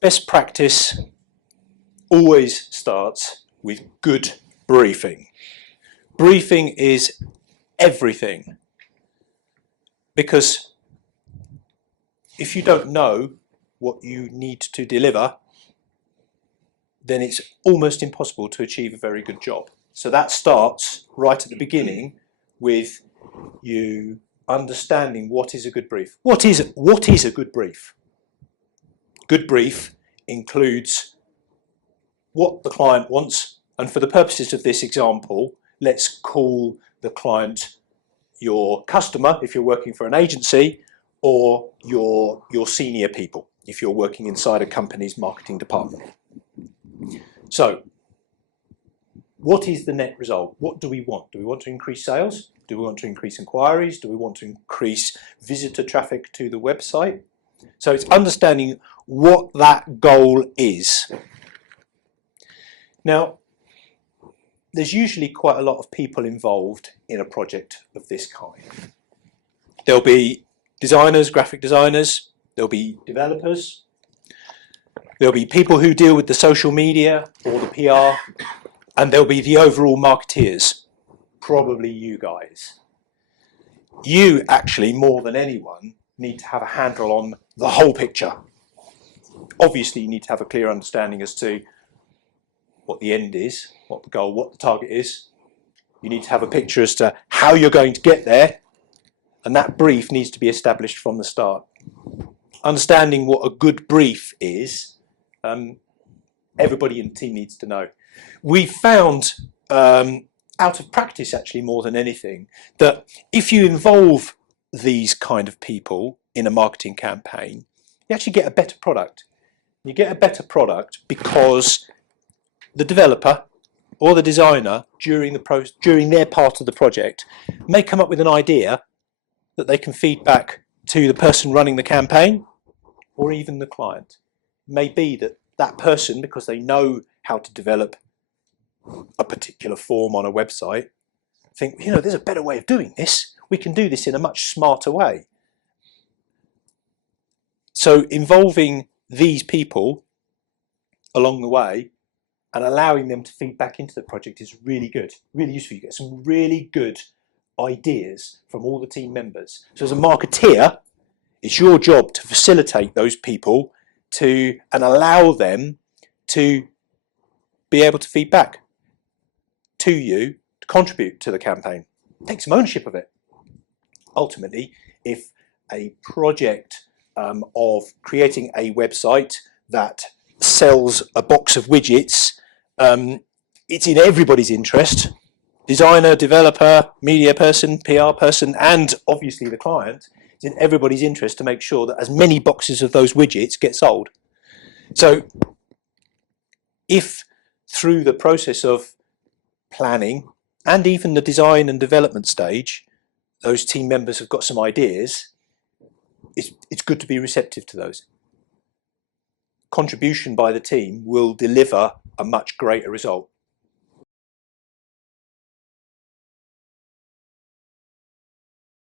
Best practice always starts with good briefing. Briefing is everything, because if you don't know what you need to deliver, then it's almost impossible to achieve a very good job. So that starts right at the beginning with you understanding what is a good brief. What is a good brief? Good brief includes what the client wants, and for the purposes of this example, let's call the client your customer if you're working for an agency, or your senior people if you're working inside a company's marketing department. So, what is the net result? What do we want? Do we want to increase sales? Do we want to increase inquiries? Do we want to increase visitor traffic to the website? So it's understanding what that goal is. Now, there's usually quite a lot of people involved in a project of this kind. There'll be designers, graphic designers, there'll be developers, there'll be people who deal with the social media or the PR, and there'll be the overall marketeers, probably you guys. You actually, more than anyone, need to have a handle on the whole picture. Obviously, you need to have a clear understanding as to what the end is, what the goal, what the target is. You need to have a picture as to how you're going to get there, and that brief needs to be established from the start. Understanding what a good brief is, everybody in the team needs to know. We found, out of practice actually more than anything, that if you involve these kind of people in a marketing campaign, you actually get a better product. You get a better product because the developer or the designer during their part of the project may come up with an idea that they can feed back to the person running the campaign or even the client. It may be that that person, because they know how to develop a particular form on a website, think, you know, there's a better way of doing this. We can do this in a much smarter way. So involving these people along the way and allowing them to feed back into the project is really good, really useful. You get some really good ideas from all the team members. So as a marketeer, it's your job to facilitate those people and allow them to be able to feed back to you, to contribute to the campaign. Take some ownership of it. Ultimately, if a project of creating a website that sells a box of widgets, it's in everybody's interest, designer, developer, media person, PR person, and obviously the client, it's in everybody's interest to make sure that as many boxes of those widgets get sold. So if through the process of planning and even the design and development stage, those team members have got some ideas, it's good to be receptive to those. Contribution by the team will deliver a much greater result.